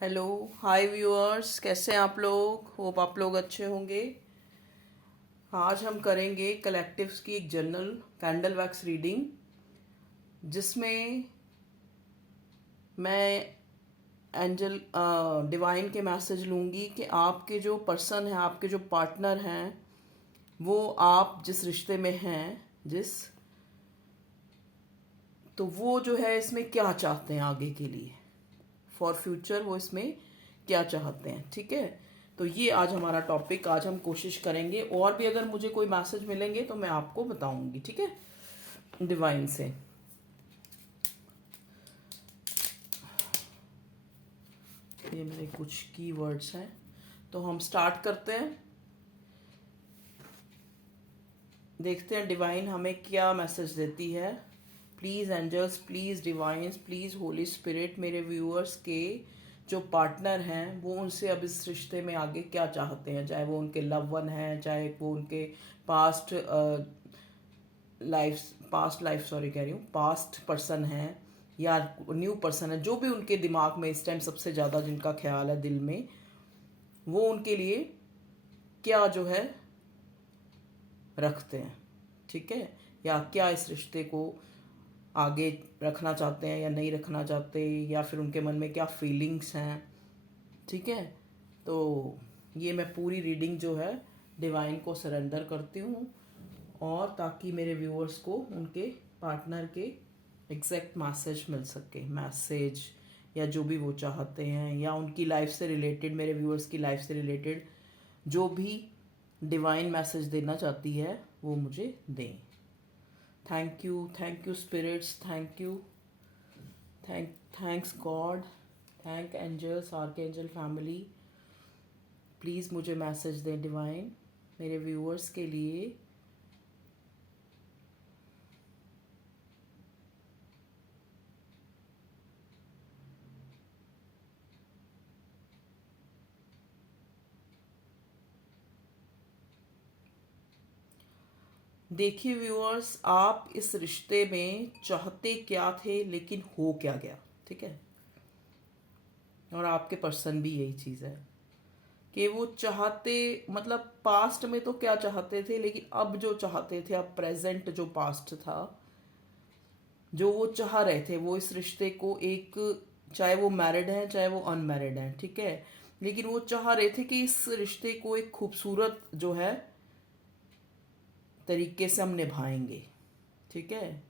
Hello. हाय viewers, कैसे हैं आप लोग? होप आप लोग अच्छे होंगे। आज हम करेंगे कलेक्टिव्स की एक जनरल कैंडल वैक्स रीडिंग, जिसमें मैं एंजल डिवाइन के मैसेज लूँगी कि आपके जो पर्सन हैं, आपके जो पार्टनर हैं, वो आप जिस रिश्ते में हैं, तो वो जो है इसमें क्या चाहते हैं आगे के लिए, फॉर फ्यूचर वो इसमें क्या चाहते हैं। ठीक है, तो ये आज हमारा टॉपिक। आज हम कोशिश करेंगे, और भी अगर मुझे कोई मैसेज मिलेंगे तो मैं आपको बताऊंगी। ठीक है, डिवाइन से। ये मेरे कुछ की वर्ड्स हैं, तो हम स्टार्ट करते हैं। देखते हैं डिवाइन हमें क्या मैसेज देती है। Please angels, please divines, please holy spirit, मेरे व्यूअर्स के जो पार्टनर हैं वो उनसे अब इस रिश्ते में आगे क्या चाहते हैं, चाहे वो उनके लव वन हैं, चाहे वो उनके पास्ट लाइफ सॉरी कह रही हूँ, पास्ट पर्सन है या न्यू पर्सन है, जो भी उनके दिमाग में इस टाइम सबसे ज़्यादा जिनका ख्याल है दिल में, वो उनके लिए क्या जो है रखते हैं। ठीक है, या क्या इस रिश्ते को आगे रखना चाहते हैं या नहीं रखना चाहते, या फिर उनके मन में क्या फीलिंग्स हैं। ठीक है, तो ये मैं पूरी रीडिंग जो है डिवाइन को सरेंडर करती हूँ, और ताकि मेरे व्यूअर्स को उनके पार्टनर के एग्जैक्ट मैसेज मिल सके, मैसेज या जो भी वो चाहते हैं, या उनकी लाइफ से रिलेटेड, मेरे व्यूअर्स की लाइफ से रिलेटेड जो भी डिवाइन मैसेज देना चाहती है वो मुझे दें। Thank you spirits, thank you, thanks God, thank angels, archangel family. Please मुझे मैसेज दें डिवाइन, मेरे व्यूअर्स के लिए। देखिए व्यूअर्स, आप इस रिश्ते में चाहते क्या थे लेकिन हो क्या गया। ठीक है, और आपके पर्सन भी यही चीज़ है कि वो चाहते, मतलब पास्ट में तो क्या चाहते थे, लेकिन अब जो चाहते थे, अब प्रेजेंट जो पास्ट था, जो वो चाह रहे थे, वो इस रिश्ते को एक, चाहे वो मैरिड है चाहे वो अनमैरिड है, ठीक है, लेकिन वो चाह रहे थे कि इस रिश्ते को एक खूबसूरत जो है तरीके से हम निभाएंगे। ठीक है,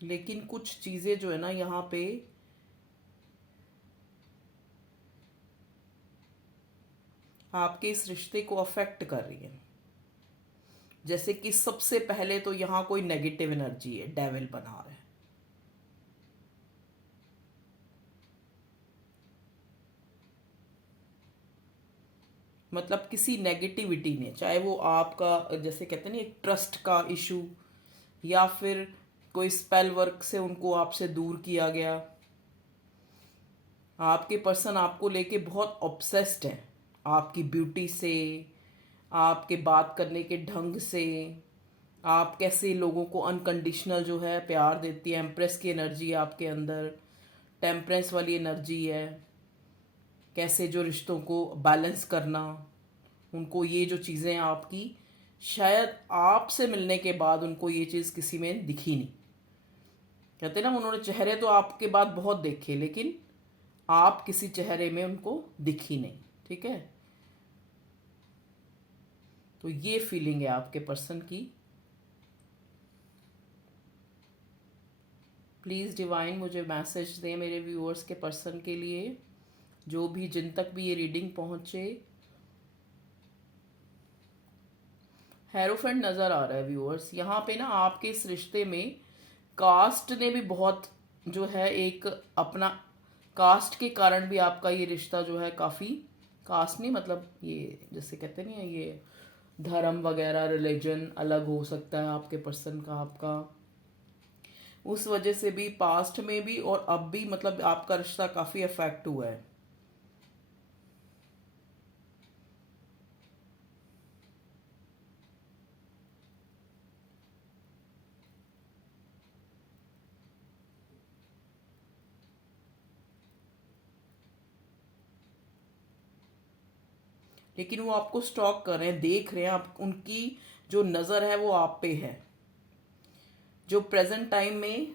लेकिन कुछ चीज़ें जो है ना यहाँ पे आपके इस रिश्ते को अफेक्ट कर रही है। जैसे कि सबसे पहले तो यहाँ कोई नेगेटिव एनर्जी है, डेविल बना रहा है। मतलब किसी नेगेटिविटी ने, चाहे वो आपका जैसे कहते हैं ना एक ट्रस्ट का इशू, या फिर कोई स्पेल वर्क से उनको आपसे दूर किया गया। आपके पर्सन आपको लेके बहुत ऑब्सेस्ड हैं, आपकी ब्यूटी से, आपके बात करने के ढंग से, आप कैसे लोगों को अनकंडीशनल जो है प्यार देती है। एम्प्रेस की एनर्जी है आपके अंदर, टेम्परेंस वाली एनर्जी है, कैसे जो रिश्तों को बैलेंस करना। उनको ये जो चीज़ें आपकी, शायद आपसे मिलने के बाद उनको ये चीज़ किसी में दिखी नहीं। कहते ना, उन्होंने चेहरे तो आपके बाद बहुत देखे, लेकिन आप किसी चेहरे में उनको दिखी नहीं। ठीक है, तो ये फीलिंग है आपके पर्सन की। प्लीज़ डिवाइन मुझे मैसेज दें मेरे व्यूअर्स के पर्सन के लिए, जो भी जिन तक भी ये रीडिंग पहुंचे। हेरोफेंट नज़र आ रहा है व्यूअर्स यहाँ पे ना। आपके इस रिश्ते में कास्ट ने भी बहुत जो है एक अपना, कास्ट के कारण भी आपका ये रिश्ता जो है काफ़ी, कास्ट नहीं मतलब ये जैसे कहते नहीं है, ये धर्म वगैरह रिलीजन अलग हो सकता है आपके पर्सन का, आपका उस वजह से भी पास्ट में भी और अब भी मतलब आपका रिश्ता काफ़ी अफेक्ट हुआ है। लेकिन वो आपको स्टॉक कर रहे हैं, देख रहे हैं, आप उनकी जो नज़र है वो आप पे है। जो प्रेजेंट टाइम में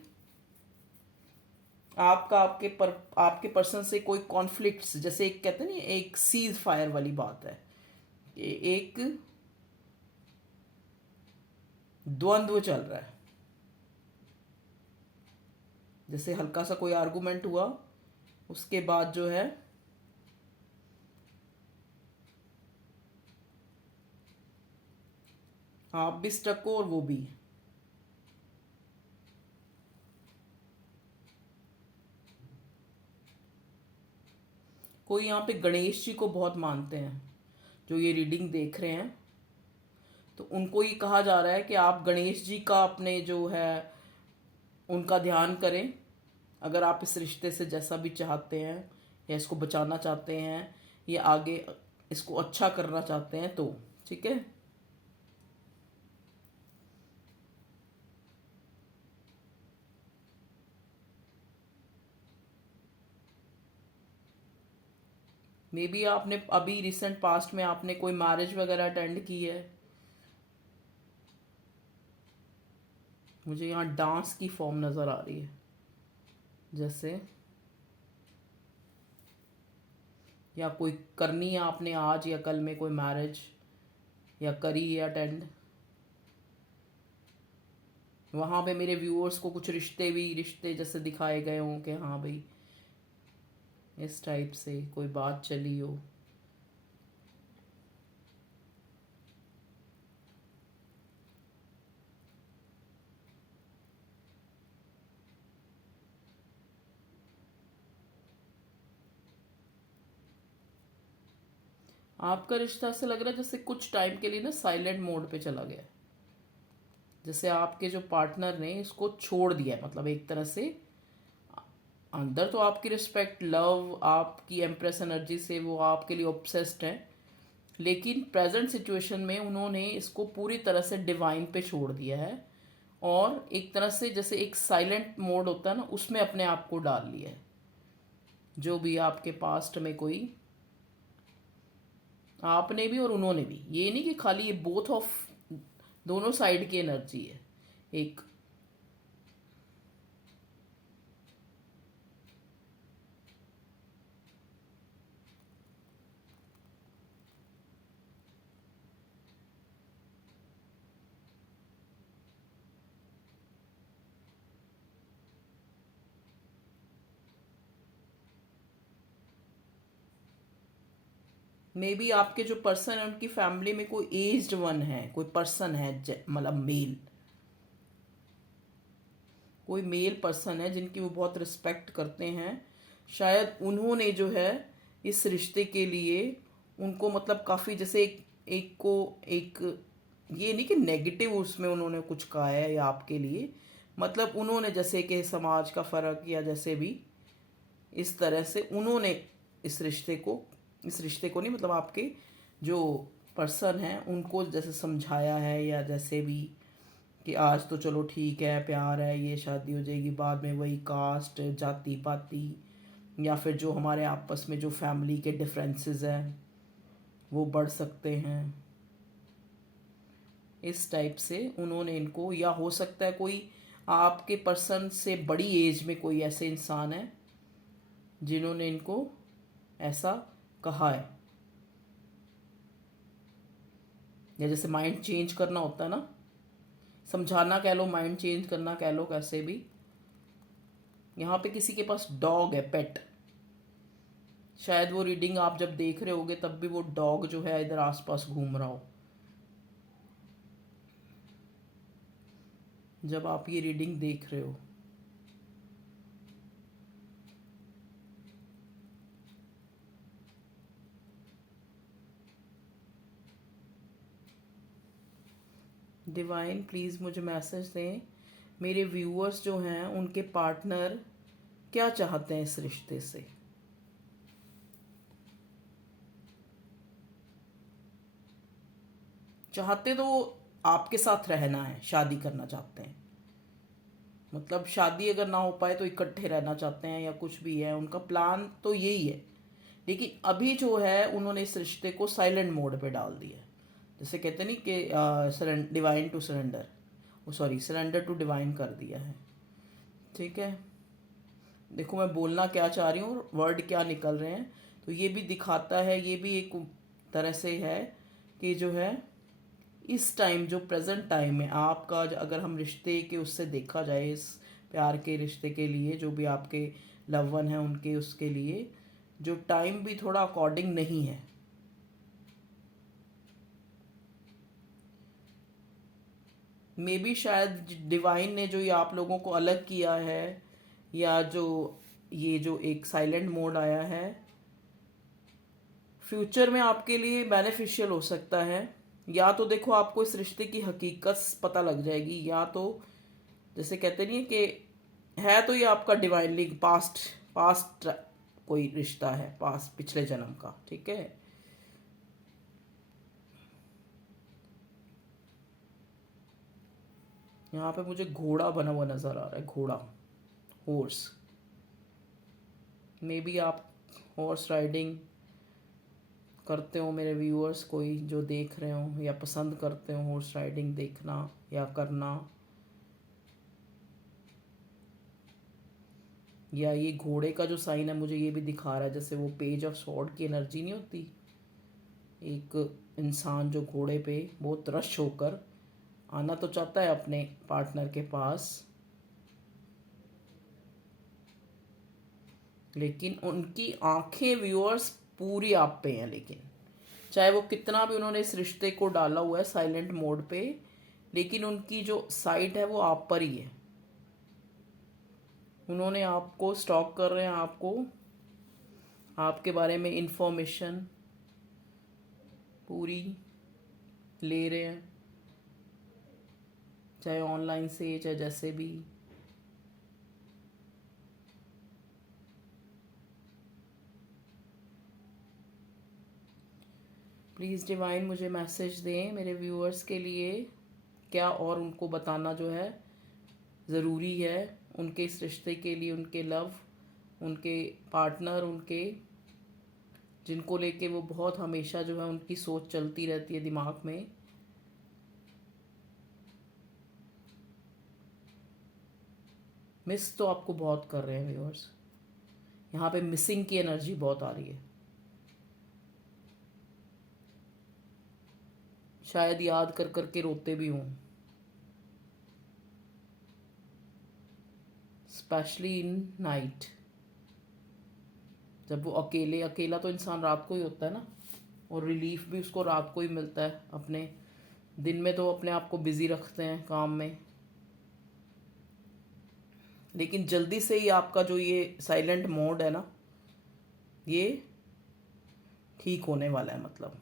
आपका आपके पर्सन से कोई कॉन्फ्लिक्ट्स, जैसे एक कहते हैं ना, एक सीज फायर वाली बात है, एक द्वंद्व चल रहा है। जैसे हल्का सा कोई आर्गुमेंट हुआ, उसके बाद जो है आप भी स्टक हो और वो भी। कोई यहाँ पे गणेश जी को बहुत मानते हैं, जो ये रीडिंग देख रहे हैं, तो उनको ये कहा जा रहा है कि आप गणेश जी का अपने जो है उनका ध्यान करें। अगर आप इस रिश्ते से जैसा भी चाहते हैं, या इसको बचाना चाहते हैं, या आगे इसको अच्छा करना चाहते हैं, तो ठीक है। मे बी आपने अभी रिसेंट पास्ट में आपने कोई मैरिज वगैरह अटेंड की है। मुझे यहाँ डांस की फॉर्म नज़र आ रही है, जैसे या कोई करनी है आपने आज या कल में कोई मैरिज, या करी है अटेंड। वहाँ पे मेरे व्यूअर्स को कुछ रिश्ते जैसे दिखाए गए हों कि हाँ भाई इस टाइप से कोई बात चली हो। आपका रिश्ता ऐसे लग रहा है जैसे कुछ टाइम के लिए ना साइलेंट मोड पे चला गया, जैसे आपके जो पार्टनर ने इसको छोड़ दिया है। मतलब एक तरह से अंदर तो आपकी रिस्पेक्ट, लव, आपकी एम्प्रेस एनर्जी से वो आपके लिए ऑब्सेस्ड हैं, लेकिन प्रेजेंट सिचुएशन में उन्होंने इसको पूरी तरह से डिवाइन पे छोड़ दिया है, और एक तरह से जैसे एक साइलेंट मोड होता है ना, उसमें अपने आप को डाल लिया है। जो भी आपके पास्ट में कोई, आपने भी और उन्होंने भी, ये नहीं कि खाली ये बोथ ऑफ, दोनों साइड की एनर्जी है एक। मे बी आपके जो पर्सन है उनकी फैमिली में कोई एज्ड वन है, कोई पर्सन है, मतलब मेल, कोई मेल पर्सन है जिनकी वो बहुत रिस्पेक्ट करते हैं। शायद उन्होंने जो है इस रिश्ते के लिए उनको मतलब काफ़ी जैसे एक को एक, ये नहीं कि नेगेटिव उसमें उन्होंने कुछ कहा है या आपके लिए, मतलब उन्होंने जैसे कि समाज का फ़र्क या जैसे भी इस तरह से उन्होंने इस रिश्ते को नहीं, मतलब आपके जो पर्सन हैं उनको जैसे समझाया है, या जैसे भी कि आज तो चलो ठीक है, प्यार है, ये शादी हो जाएगी, बाद में वही कास्ट, जाति पाति, या फिर जो हमारे आपस में जो फैमिली के डिफरेंसेस हैं वो बढ़ सकते हैं। इस टाइप से उन्होंने इनको, या हो सकता है कोई आपके पर्सन से बड़ी एज में कोई ऐसे इंसान है जिन्होंने इनको ऐसा कहा है, या जैसे माइंड चेंज करना होता है ना, समझाना कह लो, माइंड चेंज करना कह लो, कैसे भी। यहाँ पे किसी के पास डॉग है, पेट। शायद वो रीडिंग आप जब देख रहे होगे तब भी वो डॉग जो है इधर आसपास घूम रहा हो, जब आप ये रीडिंग देख रहे हो। डिवाइन प्लीज़ मुझे मैसेज दें, मेरे व्यूअर्स जो हैं उनके पार्टनर क्या चाहते हैं इस रिश्ते से। चाहते तो आपके साथ रहना है, शादी करना चाहते हैं, मतलब शादी अगर ना हो पाए तो इकट्ठे रहना चाहते हैं, या कुछ भी है उनका प्लान तो यही है लेकिन अभी जो है उन्होंने इस रिश्ते को साइलेंट मोड पे डाल दिया है। जैसे कहते नहीं कि divine to surrender, sorry surrender to divine कर दिया है। ठीक है, देखो मैं बोलना क्या चाह रही हूँ, वर्ड क्या निकल रहे हैं, तो ये भी दिखाता है, ये भी एक तरह से है कि जो है इस टाइम जो प्रेजेंट टाइम है आपका, अगर हम रिश्ते के उससे देखा जाए, इस प्यार के रिश्ते के लिए, जो भी आपके लव वन है उनके उसके लिए जो टाइम भी थोड़ा अकॉर्डिंग नहीं है। मे बी शायद डिवाइन ने जो ये आप लोगों को अलग किया है, या जो ये जो एक साइलेंट मोड आया है, फ्यूचर में आपके लिए बेनिफिशियल हो सकता है। या तो देखो आपको इस रिश्ते की हकीकत पता लग जाएगी, या तो जैसे कहते नहीं है कि है तो ये आपका डिवाइनली पास्ट पास्ट कोई रिश्ता है, पास्ट पिछले जन्म का। ठीक है, यहाँ पे मुझे घोड़ा बना हुआ नजर आ रहा है, घोड़ा, हॉर्स। मे बी आप हॉर्स राइडिंग करते हो मेरे व्यूअर्स, कोई जो देख रहे हो या पसंद करते हो हॉर्स राइडिंग देखना या करना, या ये घोड़े का जो साइन है मुझे ये भी दिखा रहा है जैसे वो पेज ऑफ स्वॉर्ड की एनर्जी नहीं होती, एक इंसान जो घोड़े पे बहुत रश होकर आना तो चाहता है अपने पार्टनर के पास, लेकिन उनकी आंखें व्यूअर्स पूरी आप पे हैं। लेकिन चाहे वो कितना भी उन्होंने इस रिश्ते को डाला हुआ है साइलेंट मोड पे, लेकिन उनकी जो साइट है वो आप पर ही है। उन्होंने आपको स्टॉक कर रहे हैं, आपको आपके बारे में इंफॉर्मेशन पूरी ले रहे हैं, चाहे ऑनलाइन से चाहे जैसे भी। प्लीज़ डिवाइन मुझे मैसेज दें मेरे व्यूअर्स के लिए, क्या और उनको बताना जो है ज़रूरी है उनके इस रिश्ते के लिए, उनके लव, उनके पार्टनर, उनके जिनको लेके वो बहुत हमेशा जो है उनकी सोच चलती रहती है दिमाग में। मिस तो आपको बहुत कर रहे हैं व्यूअर्स, यहाँ पे मिसिंग की एनर्जी बहुत आ रही है, शायद याद कर कर के रोते भी हों, स्पेशली इन नाइट, जब वो अकेले, अकेला तो इंसान रात को ही होता है ना, और रिलीफ भी उसको रात को ही मिलता है। अपने दिन में तो अपने आप को बिजी रखते हैं काम में, लेकिन जल्दी से ही आपका जो ये साइलेंट मोड है ना, ये ठीक होने वाला है। मतलब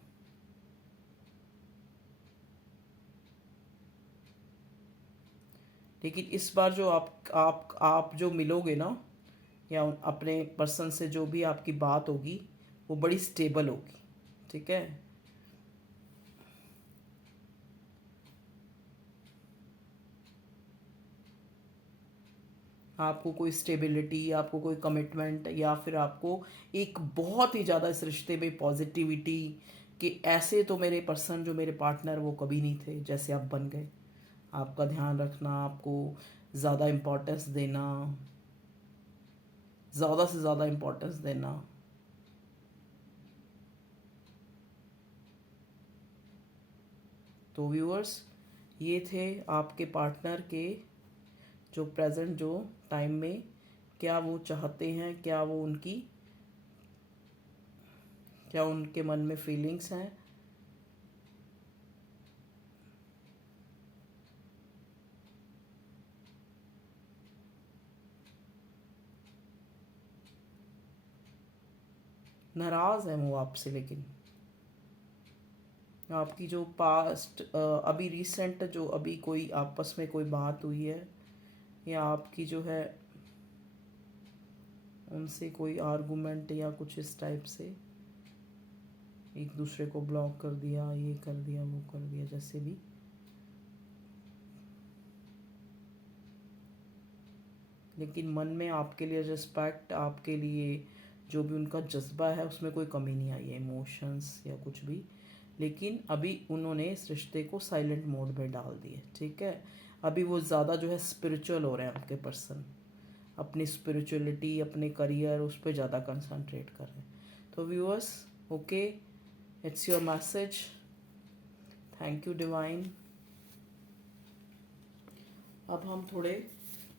लेकिन इस बार जो आप जो मिलोगे ना, या अपने पर्सन से जो भी आपकी बात होगी वो बड़ी स्टेबल होगी। ठीक है, आपको कोई स्टेबिलिटी, आपको कोई कमिटमेंट, या फिर आपको एक बहुत ही ज़्यादा इस रिश्ते में पॉजिटिविटी कि ऐसे तो मेरे पर्सन जो मेरे पार्टनर वो कभी नहीं थे जैसे आप बन गए। आपका ध्यान रखना, आपको ज़्यादा इम्पोर्टेंस देना, ज़्यादा से ज़्यादा इम्पोर्टेंस देना। तो व्यूअर्स, ये थे आपके पार्टनर के जो प्रेजेंट जो टाइम में क्या वो चाहते हैं, क्या वो उनकी, क्या उनके मन में फीलिंग्स हैं। नाराज़ हैं वो आपसे, लेकिन आपकी जो पास्ट अभी रिसेंट जो अभी कोई आपस में कोई बात हुई है, या आपकी जो है उनसे कोई आर्गुमेंट या कुछ इस टाइप से, एक दूसरे को ब्लॉक कर दिया, ये कर दिया, वो कर दिया, जैसे भी, लेकिन मन में आपके लिए रिस्पेक्ट, आपके लिए जो भी उनका जज्बा है उसमें कोई कमी नहीं आई है, इमोशंस या कुछ भी। लेकिन अभी उन्होंने इस रिश्ते को साइलेंट मोड में डाल दिया, ठीक है। अभी वो ज़्यादा जो है स्पिरिचुअल हो रहे हैं आपके पर्सन, अपनी स्पिरिचुअलिटी, अपने करियर, उस पर ज़्यादा कंसंट्रेट कर रहे हैं। तो viewers, okay, it's your message. Thank you divine. अब हम थोड़े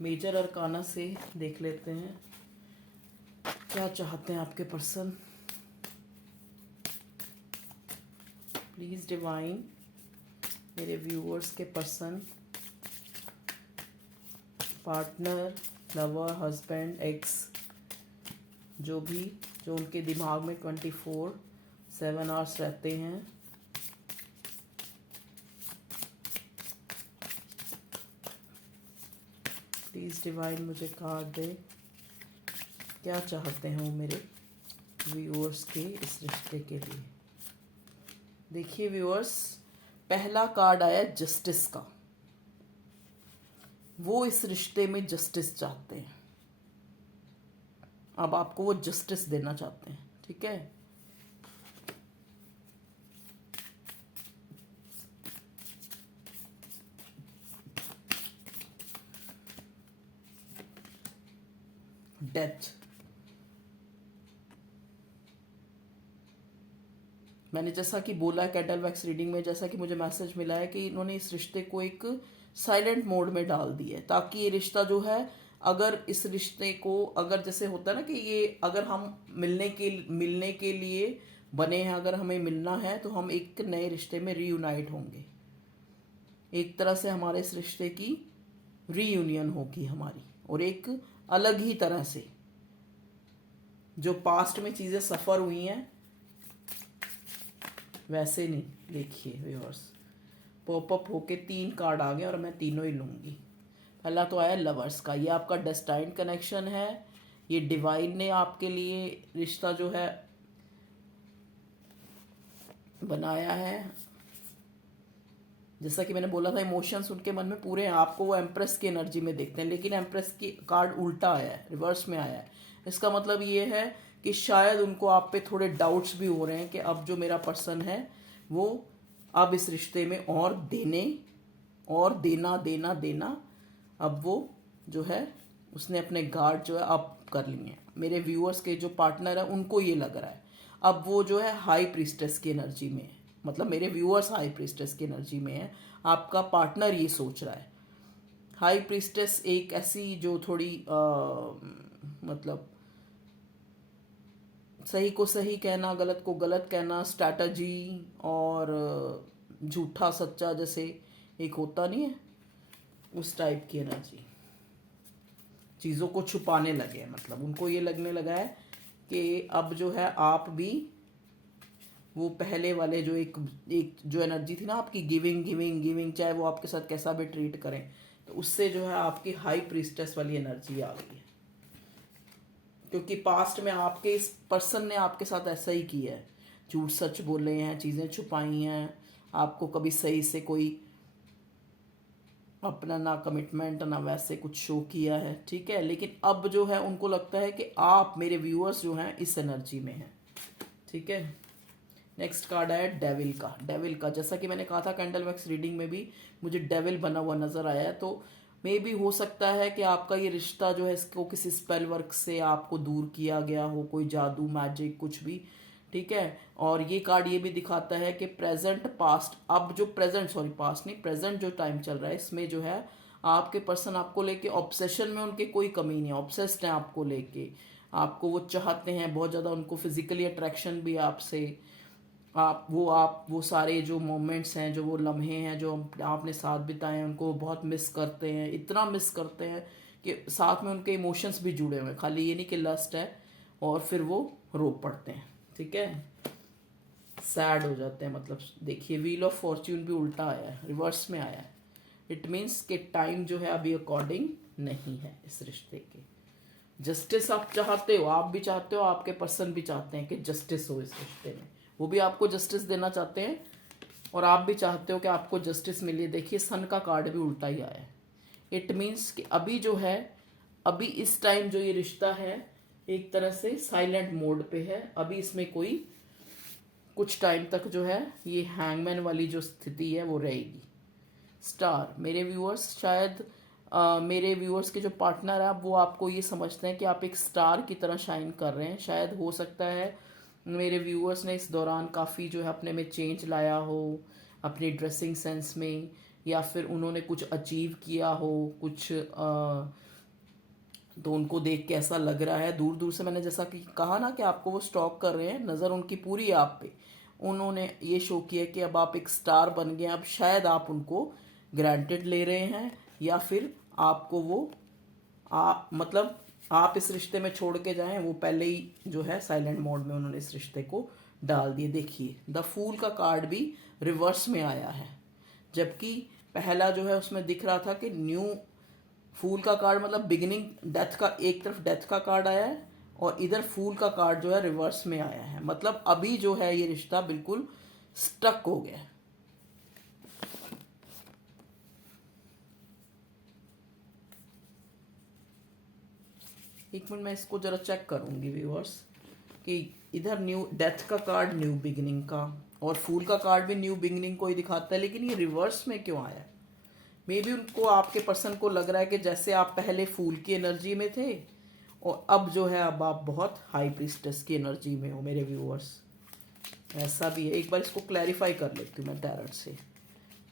मेजर अरकाना से देख लेते हैं क्या चाहते हैं आपके पर्सन। प्लीज़ डिवाइन, मेरे व्यूअर्स के person, partner, lover, husband, x, जो उनके दिमाग में 24/7 आवर्स रहते हैं, प्लीज़ डिवाइन मुझे कार्ड दे, क्या चाहते हैं वो मेरे व्यूअर्स के इस रिश्ते के लिए। देखिए व्यूअर्स, पहला कार्ड आया जस्टिस का। वो इस रिश्ते में जस्टिस चाहते हैं, अब आपको वो जस्टिस देना चाहते हैं, ठीक है। डेथ, मैंने जैसा कि बोला कैंडल वैक्स रीडिंग में, जैसा कि मुझे मैसेज मिला है कि इन्होंने इस रिश्ते को एक साइलेंट मोड में डाल दिया है, ताकि ये रिश्ता जो है, अगर इस रिश्ते को, अगर जैसे होता है ना कि ये अगर हम मिलने के लिए बने हैं, अगर हमें मिलना है तो हम एक नए रिश्ते में रीयूनाइट होंगे, एक तरह से हमारे इस रिश्ते की रीयूनियन होगी हमारी, और एक अलग ही तरह से जो पास्ट में चीज़ें सफ़र हुई हैं वैसे नहीं। देखिए व्यूअर्स, पॉपअप होके 3 कार्ड आ गए और मैं तीनों ही लूँगी। पहला तो आया लवर्स का, ये आपका डेस्टाइन कनेक्शन है, ये डिवाइन ने आपके लिए रिश्ता जो है बनाया है। जैसा कि मैंने बोला था, इमोशंस उनके मन में पूरे हैं, आपको वो एम्प्रेस की एनर्जी में देखते हैं, लेकिन एम्प्रेस की कार्ड उल्टा आया है, रिवर्स में आया है। इसका मतलब ये है कि शायद उनको आप पे थोड़े डाउट्स भी हो रहे हैं कि अब जो मेरा पर्सन है वो अब इस रिश्ते में और देना, अब वो जो है उसने अपने गार्ड जो है अप कर लिए हैं। मेरे व्यूअर्स के जो पार्टनर है उनको ये लग रहा है अब वो जो है हाई प्रीस्टेस की एनर्जी में है, मतलब मेरे व्यूअर्स हाई प्रीस्टेस की एनर्जी में है, आपका पार्टनर ये सोच रहा है। हाई प्रीस्टेस एक ऐसी जो थोड़ी मतलब सही को सही कहना, गलत को गलत कहना, स्ट्रैटेजी और झूठा सच्चा जैसे एक होता नहीं है, उस टाइप की एनर्जी, चीज़ों को छुपाने लगे हैं। मतलब उनको ये लगने लगा है कि अब जो है आप भी वो पहले वाले जो एक जो एनर्जी थी ना आपकी, गिविंग, चाहे वो आपके साथ कैसा भी ट्रीट करें, तो उससे जो है आपकी हाई प्रीस्टेस वाली एनर्जी आ गई है। क्योंकि पास्ट में आपके इस पर्सन ने आपके साथ ऐसा ही किया है, झूठ सच बोले हैं, चीज़ें छुपाई हैं, आपको कभी सही से कोई अपना ना कमिटमेंट ना वैसे कुछ शो किया है, ठीक है। लेकिन अब जो है उनको लगता है कि आप मेरे व्यूअर्स जो हैं इस एनर्जी में हैं, ठीक है। नेक्स्ट कार्ड आया डेविल का। जैसा कि मैंने कहा था कैंडल वैक्स रीडिंग में भी, मुझे डेविल बना हुआ नज़र आया है। तो मे भी हो सकता है कि आपका ये रिश्ता जो है इसको किसी स्पेल वर्क से आपको दूर किया गया हो, कोई जादू मैजिक कुछ भी, ठीक है। और ये कार्ड ये भी दिखाता है कि प्रेजेंट पास्ट, अब जो पास्ट नहीं, प्रेजेंट जो टाइम चल रहा है इसमें जो है आपके पर्सन आपको लेके ऑब्सेशन में, उनके कोई कमी नहीं है, ऑब्सेस्ड हैं आपको लेके, आपको वो चाहते हैं बहुत ज़्यादा, उनको फिजिकली अट्रैक्शन भी आपसे, आप वो सारे जो मोमेंट्स हैं, जो वो लम्हे हैं जो आपने साथ बिताए हैं, उनको बहुत मिस करते हैं, इतना मिस करते हैं कि साथ में उनके इमोशंस भी जुड़े हुए हैं, खाली ये नहीं कि लस्ट है और फिर वो रो पड़ते हैं, ठीक है, सैड हो जाते हैं। मतलब देखिए व्हील ऑफ फॉर्च्यून भी उल्टा आया है, रिवर्स में आया है। इट मीन्स कि टाइम जो है अभी अकॉर्डिंग नहीं है इस रिश्ते के। जस्टिस आप चाहते हो, आप भी चाहते हो, आपके पर्सन भी चाहते हैं कि जस्टिस हो इस रिश्ते में, वो भी आपको जस्टिस देना चाहते हैं और आप भी चाहते हो कि आपको जस्टिस मिले। देखिए सन का कार्ड भी उल्टा ही आया है। इट मीन्स कि अभी जो है, अभी इस टाइम जो ये रिश्ता है एक तरह से साइलेंट मोड पे है। अभी इसमें कोई कुछ टाइम तक जो है ये हैंगमैन वाली जो स्थिति है वो रहेगी। स्टार, मेरे व्यूअर्स शायद मेरे व्यूअर्स के जो पार्टनर है वो आपको ये समझते हैं कि आप एक स्टार की तरह शाइन कर रहे हैं। शायद हो सकता है मेरे व्यूअर्स ने इस दौरान काफ़ी जो है अपने में चेंज लाया हो, अपनी ड्रेसिंग सेंस में, या फिर उन्होंने कुछ अचीव किया हो कुछ, तो उनको देख के ऐसा लग रहा है दूर दूर से, मैंने जैसा कि कहा ना कि आपको वो स्टॉक कर रहे हैं, नज़र उनकी पूरी आप पे, उन्होंने ये शो किया कि अब आप एक स्टार बन गए। अब शायद आप उनको ग्रांटेड ले रहे हैं, या फिर आपको वो आप मतलब आप इस रिश्ते में छोड़ के जाएं, वो पहले ही जो है साइलेंट मोड में उन्होंने इस रिश्ते को डाल दिए। देखिए द फूल का कार्ड भी रिवर्स में आया है, जबकि पहला जो है उसमें दिख रहा था कि न्यू, फूल का कार्ड मतलब बिगिनिंग, डेथ का, एक तरफ डेथ का कार्ड आया है और इधर फूल का कार्ड जो है रिवर्स में आया है। मतलब अभी जो है ये रिश्ता बिल्कुल स्टक हो गया है। एक मिनट मैं इसको जरा चेक करूंगी व्यूअर्स कि इधर न्यू डेथ का कार्ड न्यू बिगिनिंग का, और फूल का कार्ड भी न्यू बिगिनिंग को ही दिखाता है, लेकिन ये रिवर्स में क्यों आया है? मे बी उनको, आपके पर्सन को लग रहा है कि जैसे आप पहले फूल की एनर्जी में थे और अब जो है अब आप बहुत हाई प्रीस्टेस की एनर्जी में हो मेरे व्यूअर्स। ऐसा भी है, एक बार इसको क्लैरिफाई कर लेती हूँ मैं टैरट से।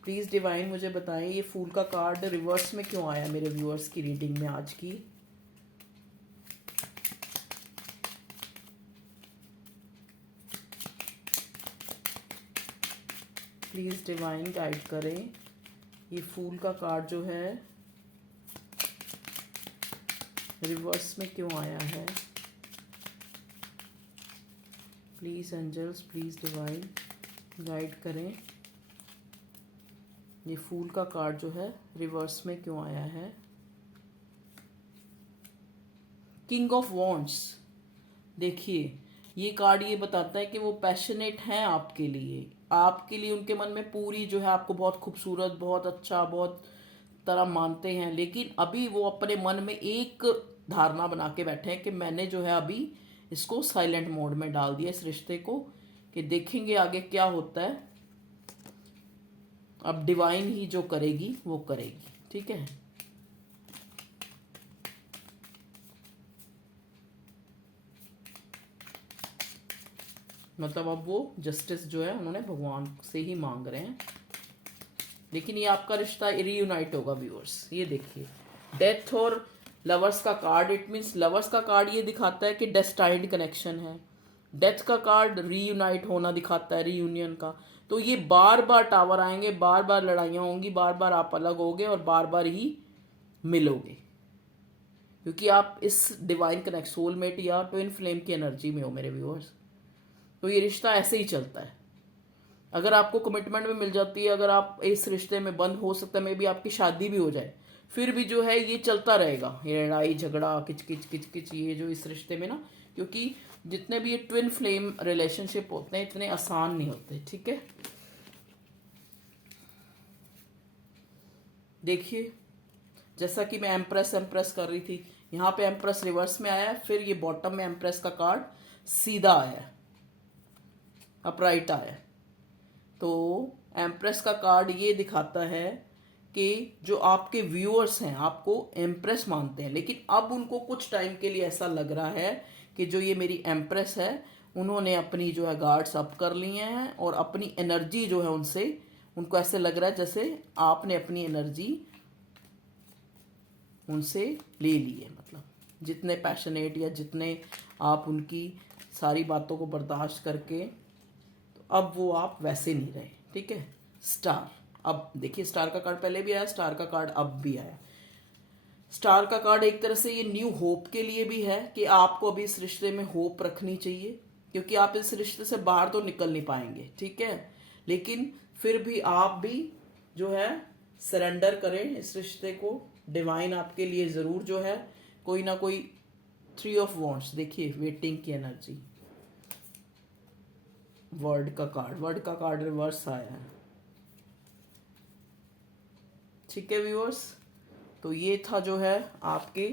प्लीज़ डिवाइन मुझे बताएं ये फूल का कार्ड रिवर्स में क्यों आया मेरे व्यूअर्स की रीडिंग में आज की। प्लीज़ डिवाइन गाइड करें ये फूल का कार्ड जो है रिवर्स में क्यों आया है। Please angels, please divine guide करें ये फूल का कार्ड जो है रिवर्स में क्यों आया है। किंग ऑफ वॉन्ड्स, देखिए ये कार्ड ये बताता है कि वो पैशनेट हैं आपके लिए, आपके लिए उनके मन में पूरी जो है आपको बहुत खूबसूरत, बहुत अच्छा, बहुत तरह मानते हैं, लेकिन अभी वो अपने मन में एक धारणा बना के बैठे हैं कि मैंने जो है अभी इसको साइलेंट मोड में डाल दिया इस रिश्ते को, कि देखेंगे आगे क्या होता है। अब डिवाइन ही जो करेगी वो करेगी, ठीक है। मतलब अब वो जस्टिस जो है उन्होंने भगवान से ही मांग रहे हैं, लेकिन ये आपका रिश्ता रीयूनाइट होगा व्यूअर्स। ये देखिए डेथ और लवर्स का कार्ड, इट मीन्स लवर्स का कार्ड ये दिखाता है कि डेस्टाइन्ड कनेक्शन है, डेथ का कार्ड रीयूनाइट होना दिखाता है, रीयूनियन का। तो ये बार बार टावर आएंगे, बार बार लड़ाइयाँ होंगी, बार बार आप अलग होगे और बार बार ही मिलोगे, क्योंकि आप इस डिवाइन कनेक्ट, सोलमेट या ट्विन फ्लेम की एनर्जी में हो मेरे व्यूअर्स। तो ये रिश्ता ऐसे ही चलता है। अगर आपको कमिटमेंट में मिल जाती है, अगर आप इस रिश्ते में बंद, हो सकता है मे बी आपकी शादी भी हो जाए, फिर भी जो है ये चलता रहेगा, ये लड़ाई झगड़ा किच किच किच किच, ये जो इस रिश्ते में ना, क्योंकि जितने भी ये ट्विन फ्लेम रिलेशनशिप होते हैं इतने आसान नहीं होते, ठीक है। देखिए जैसा कि मैं एम्प्रेस एम्प्रेस कर रही थी, यहाँ पे एम्प्रेस रिवर्स में आया है, फिर ये बॉटम में एम्प्रेस का कार्ड सीधा आया है, अपराइट आया है। तो एम्प्रेस का कार्ड ये दिखाता है कि जो आपके व्यूअर्स हैं आपको एम्प्रेस मानते हैं, लेकिन अब उनको कुछ टाइम के लिए ऐसा लग रहा है कि जो ये मेरी एम्प्रेस है उन्होंने अपनी जो है गार्ड्स अप कर लिए हैं, और अपनी एनर्जी जो है उनसे, उनको ऐसे लग रहा है जैसे आपने अपनी एनर्जी उनसे ले ली है। मतलब जितने पैशनेट या जितने आप उनकी सारी बातों को बर्दाश्त करके, तो अब वो आप वैसे नहीं रहे, ठीक है। स्टार, अब देखिए स्टार का कार्ड पहले भी आया, स्टार का कार्ड अब भी आया। स्टार का कार्ड एक तरह से ये न्यू होप के लिए भी है कि आपको अभी इस रिश्ते में होप रखनी चाहिए, क्योंकि आप इस रिश्ते से बाहर तो निकल नहीं पाएंगे, ठीक है, लेकिन फिर भी आप भी जो है सरेंडर करें इस रिश्ते को। डिवाइन आपके लिए ज़रूर जो है कोई ना कोई, थ्री ऑफ वॉन्ड्स, देखिए वेटिंग की एनर्जी, वर्ड का कार्ड, वर्ड का कार्ड रिवर्स आया है, ठीक है व्यूअर्स। तो ये था जो है आपके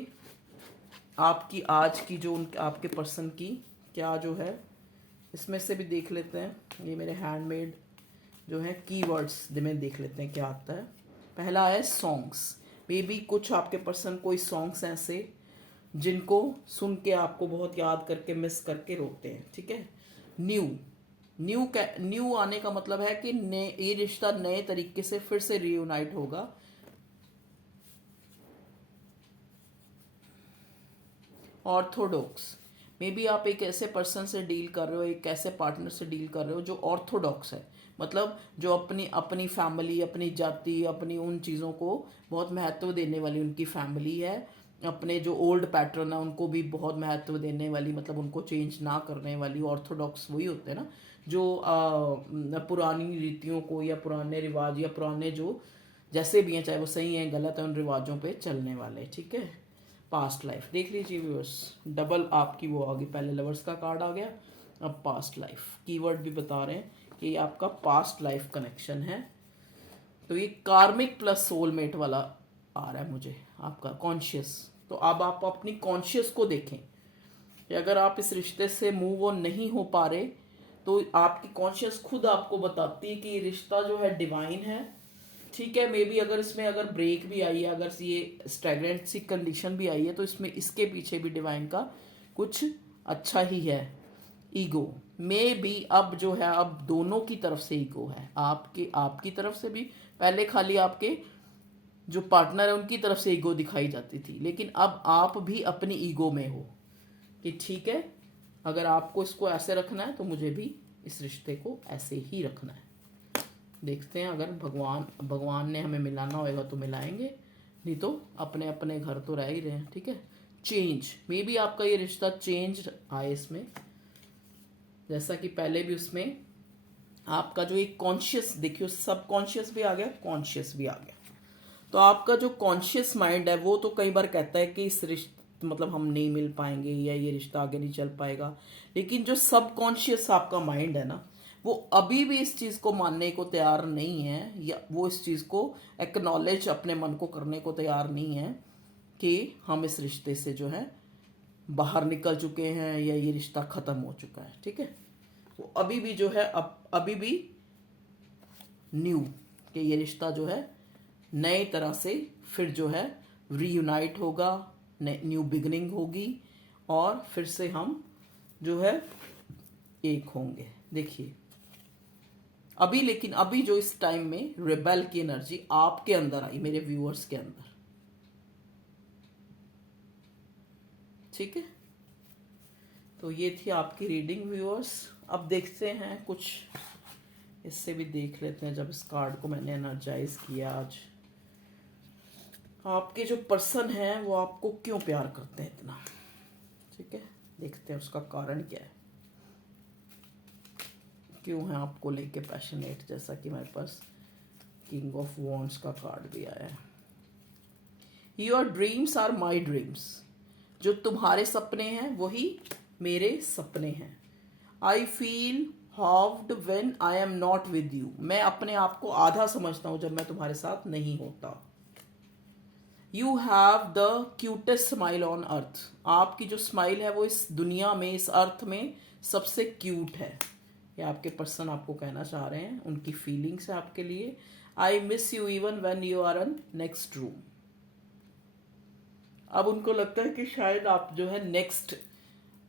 आपकी आज की जो आपके पर्सन की क्या जो है, इसमें से भी देख लेते हैं। ये मेरे हैंडमेड जो है कीवर्ड्स में देख लेते हैं क्या आता है। पहला है सॉन्ग्स। मे बी कुछ आपके पर्सन कोई सॉन्ग्स ऐसे जिनको सुन के आपको बहुत याद करके मिस करके रोते हैं, ठीक है। न्यू न्यू आने का मतलब है कि ये रिश्ता नए तरीके से फिर से रीयूनाइट होगा। ऑर्थोडॉक्स, मे बी आप एक ऐसे पर्सन से डील कर रहे हो, एक ऐसे पार्टनर से डील कर रहे हो जो ऑर्थोडॉक्स है, मतलब जो अपनी अपनी फैमिली, अपनी जाति, अपनी उन चीज़ों को बहुत महत्व देने वाली उनकी फैमिली है। अपने जो ओल्ड पैटर्न है उनको भी बहुत महत्व देने वाली, मतलब उनको चेंज ना करने वाली। ऑर्थोडॉक्स वही होते हैं ना जो पुरानी रीतियों को या पुराने रिवाज या पुराने जो जैसे भी हैं, चाहे वो सही हैं गलत है, उन रिवाजों पे चलने वाले, ठीक है। पास्ट लाइफ देख लीजिए व्यूअर्स, डबल आपकी वो आ गई, पहले लवर्स का कार्ड आ गया, अब पास्ट लाइफ। कीवर्ड भी बता रहे हैं कि ये आपका पास्ट लाइफ कनेक्शन है। तो ये कार्मिक प्लस सोलमेट वाला आ रहा है मुझे, आपका कॉन्शियस। तो अब आप अपनी कॉन्शियस को देखें कि अगर आप इस रिश्ते से मूव ऑन नहीं हो पा रहे तो आपकी कॉन्शियस खुद आपको बताती है कि ये रिश्ता जो है डिवाइन है, ठीक है। मे बी अगर इसमें अगर ब्रेक भी आई है, अगर ये स्टैग्नेंसी कंडीशन भी आई है, तो इसमें इसके पीछे भी डिवाइन का कुछ अच्छा ही है। ईगो मे बी अब जो है, अब दोनों की तरफ से ईगो है, आपकी तरफ से भी। पहले खाली आपके जो पार्टनर है उनकी तरफ से ईगो दिखाई जाती थी, लेकिन अब आप भी अपनी ईगो में हो कि ठीक है, अगर आपको इसको ऐसे रखना है तो मुझे भी इस रिश्ते को ऐसे ही रखना है। देखते हैं, अगर भगवान ने हमें मिलाना होगा तो मिलाएंगे, नहीं तो अपने अपने घर तो रह ही रहे हैं, ठीक है। चेंज, मे बी आपका ये रिश्ता चेंज आए इसमें, जैसा कि पहले भी उसमें आपका जो एक कॉन्शियस, देखियो सब कॉन्शियस भी आ गया, कॉन्शियस भी आ गया। तो आपका जो कॉन्शियस माइंड है वो तो कई बार कहता है कि इस रिश्ते मतलब हम नहीं मिल पाएंगे या ये रिश्ता आगे नहीं चल पाएगा, लेकिन जो सब कॉन्शियस आपका माइंड है ना, वो अभी भी इस चीज़ को मानने को तैयार नहीं है, या वो इस चीज़ को एक्नॉलेज अपने मन को करने को तैयार नहीं है कि हम इस रिश्ते से जो है बाहर निकल चुके हैं या ये रिश्ता ख़त्म हो चुका है, ठीक है। वो अभी भी जो है अभी भी न्यू कि ये रिश्ता जो है नए तरह से फिर जो है रीयूनाइट होगा, न्यू बिगनिंग होगी और फिर से हम जो है एक होंगे। देखिए अभी, लेकिन अभी जो इस टाइम में रिबेल की एनर्जी आपके अंदर आई, मेरे व्यूअर्स के अंदर, ठीक है। तो ये थी आपकी रीडिंग व्यूअर्स। अब देखते हैं कुछ इससे भी देख लेते हैं। जब इस कार्ड को मैंने एनर्जाइज किया आज, आपके जो पर्सन हैं वो आपको क्यों प्यार करते हैं इतना, ठीक है। देखते हैं उसका कारण क्या है, क्यों है आपको लेके पैशनेट। जैसा कि मेरे पास किंग ऑफ वॉन्ड्स का कार्ड भी आया है। Your dreams are my dreams, जो तुम्हारे सपने हैं वही मेरे सपने हैं। I feel halved when I am not with you, मैं अपने आप को आधा समझता हूँ जब मैं तुम्हारे साथ नहीं होता। You have the cutest smile on earth, आपकी जो स्माइल है वो इस दुनिया में, इस अर्थ में सबसे क्यूट है। ये आपके पर्सन आपको कहना चाह रहे हैं, उनकी फीलिंग्स है आपके लिए। I miss you even when you are in next room. अब उनको लगता है कि शायद आप जो है नेक्स्ट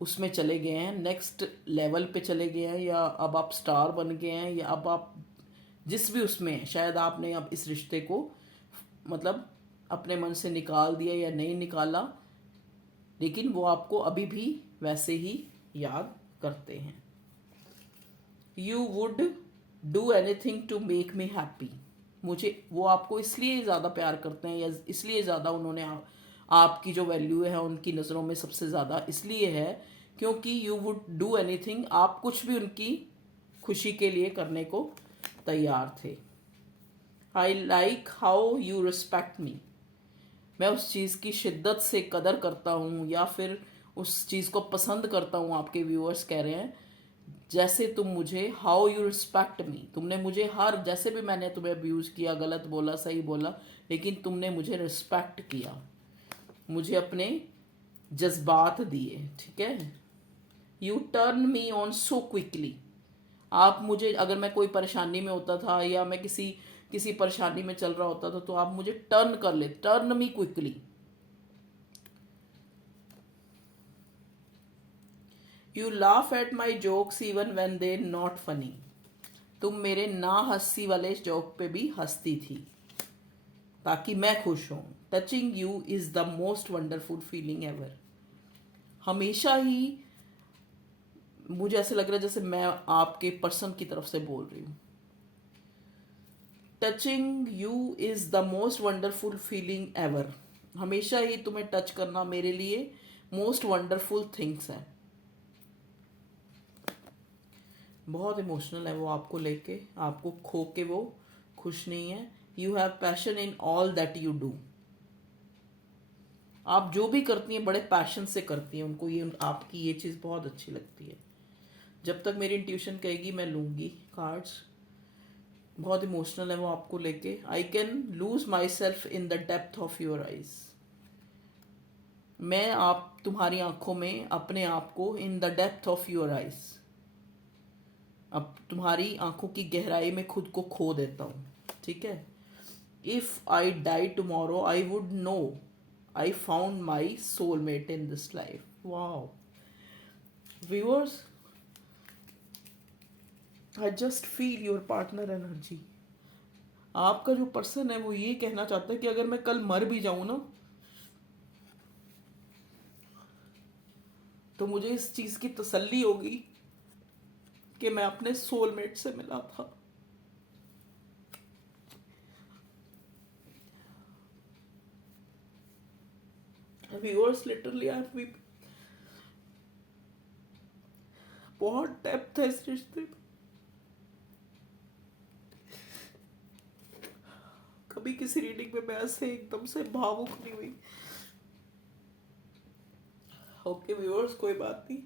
उसमें चले गए हैं, नेक्स्ट लेवल पे चले गए हैं, या अब आप स्टार बन गए हैं, या अब आप जिस भी उसमें हैं, शायद आपने अब इस रिश्ते को मतलब अपने मन से निकाल दिया या नहीं निकाला, लेकिन वो आपको अभी भी वैसे ही याद करते हैं। You would do anything to make me happy, मुझे वो आपको इसलिए ज़्यादा प्यार करते हैं, या इसलिए ज़्यादा उन्होंने आपकी जो वैल्यू है उनकी नज़रों में सबसे ज़्यादा इसलिए है क्योंकि यू वुड डू एनीथिंग, आप कुछ भी उनकी खुशी के लिए करने को तैयार थे। I like how you respect मी, मैं उस चीज़ की शिद्दत से कदर करता हूँ या फिर उस चीज़ को पसंद करता हूँ। आपके व्यूअर्स कह रहे हैं जैसे तुम मुझे, हाउ यू रिस्पेक्ट मी, तुमने मुझे हर, जैसे भी मैंने तुम्हें अब्यूज़ किया, गलत बोला, सही बोला, लेकिन तुमने मुझे रिस्पेक्ट किया, मुझे अपने जज्बात दिए, ठीक है। U turn me on so quickly. आप मुझे, अगर मैं कोई परेशानी में होता था या मैं किसी किसी परेशानी में चल रहा होता था, तो आप मुझे टर्न कर ले, turn me quickly. You laugh at my jokes even when they not funny. तुम मेरे ना हंसी वाले जोक पे भी हंसती थी ताकि मैं खुश हूं। Touching you is the most wonderful feeling ever. हमेशा ही मुझे ऐसे लग रहा है जैसे मैं आपके पर्सन की तरफ से बोल रही हूँ। Touching you is the most wonderful feeling ever. हमेशा ही तुम्हें टच करना मेरे लिए मोस्ट वंडरफुल थिंग्स है। बहुत इमोशनल है वो आपको लेके, आपको खो के वो खुश नहीं है। You have passion in all that you do. आप जो भी करती हैं बड़े पैशन से करती हैं, उनको ये आपकी ये चीज़ बहुत अच्छी लगती है। जब तक मेरी इंट्यूशन कहेगी मैं लूँगी कार्ड्स। बहुत इमोशनल है वो आपको लेके। I can lose my self in the depth of your eyes. मैं आप तुम्हारी आंखों में अपने आप को in the depth of your eyes, अब तुम्हारी आंखों की गहराई में खुद को खो देता हूँ, ठीक है। If I die tomorrow I would know I found my soulmate in this life. Wow viewers, I just feel your partner energy. आपका जो पर्सन है वो ये कहना चाहता है कि अगर मैं कल मर भी जाऊं ना, तो मुझे इस चीज की तसल्ली होगी कि मैं अपने सोलमेट से मिला था। Viewers literally I am weeping. बहुत डेप्थ है इस रिश्ते में। कभी किसी रीडिंग में मैं ऐसे एकदम से भावुक नहीं हुई। ओके व्यूअर्स, कोई बात नहीं।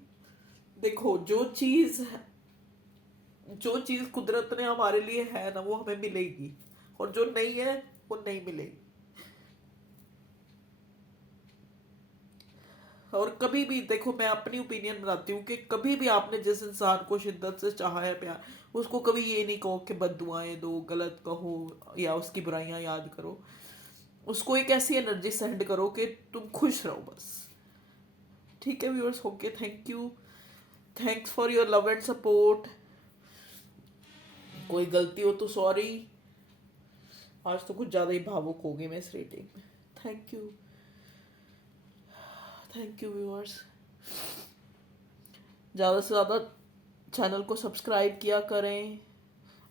देखो, जो चीज कुदरत ने हमारे लिए है ना, वो हमें मिलेगी, और जो नहीं है वो नहीं मिलेगी। और कभी भी देखो, मैं अपनी ओपिनियन बताती हूँ कि कभी भी आपने जिस इंसान को शिद्दत से चाहा है प्यार, उसको कभी ये नहीं कहो कि बद्दुआएं दो, गलत कहो या उसकी बुराइयां याद करो। उसको एक ऐसी एनर्जी सेंड करो कि तुम खुश रहो बस, ठीक है viewers. Okay, thank you, thanks for your love and support. कोई गलती हो तो सॉरी। आज तो कुछ ज़्यादा ही भावुक हो गई मैं इस रेटिंग में। Thank you, thank you viewers. ज़्यादा से ज़्यादा चैनल को सब्सक्राइब किया करें।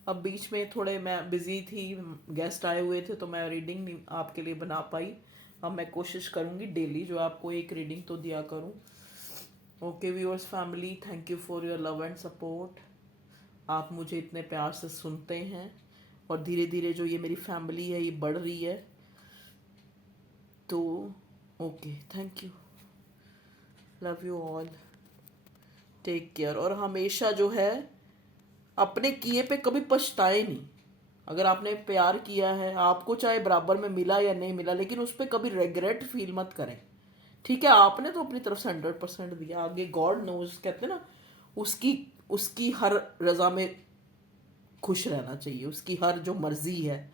अब बीच में थोड़े मैं बिज़ी थी, गेस्ट आए हुए थे, तो मैं रीडिंग नहीं आपके लिए बना पाई। अब मैं कोशिश करूँगी डेली जो आपको एक रीडिंग तो दिया करूँ। Okay viewers family, thank you for your love and support. आप मुझे इतने प्यार से सुनते हैं, और धीरे धीरे जो ये मेरी फैमिली है ये बढ़ रही है। तो okay, thank you, love you all, take care. और हमेशा जो है अपने किए पे कभी पछताए नहीं। अगर आपने प्यार किया है, आपको चाहे बराबर में मिला या नहीं मिला, लेकिन उस पर कभी रेग्रेट फील मत करें, ठीक है। आपने तो अपनी तरफ से 100% दिया। आगे गॉड नोज कहते हैं ना, उसकी उसकी हर रजा में खुश रहना चाहिए। उसकी हर जो मर्जी है,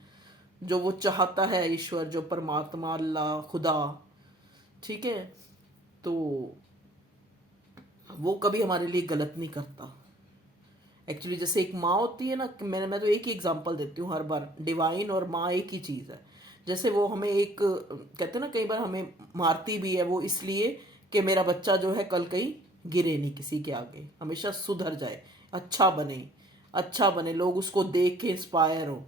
जो वो चाहता है, ईश्वर जो परमात्मा, अल्लाह, खुदा, ठीक है, तो वो कभी हमारे लिए गलत नहीं करता। एक्चुअली जैसे एक माँ होती है ना, मैं तो एक ही एग्जांपल देती हूँ हर बार, डिवाइन और माँ एक ही चीज़ है। जैसे वो हमें एक कहते हैं ना, कई बार हमें मारती भी है वो इसलिए कि मेरा बच्चा जो है कल कहीं गिरे नहीं किसी के आगे, हमेशा सुधर जाए, अच्छा बने, अच्छा बने, लोग उसको देख के इंस्पायर हो,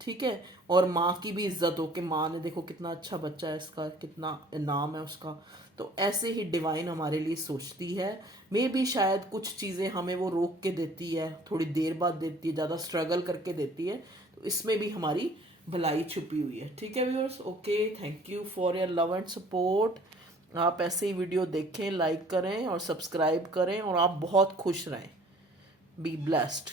ठीक है। और माँ की भी इज्जत हो कि माँ ने देखो कितना अच्छा बच्चा है इसका, कितना नाम है उसका। तो ऐसे ही डिवाइन हमारे लिए सोचती है। मे भी शायद कुछ चीज़ें हमें वो रोक के देती है, थोड़ी देर बाद देती है, ज़्यादा स्ट्रगल करके देती है, तो इसमें भी हमारी भलाई छुपी हुई है, ठीक है viewers. Okay, thank you for your love and support. आप ऐसे ही वीडियो देखें, लाइक करें और सब्सक्राइब करें, और आप बहुत खुश रहें। Be blessed.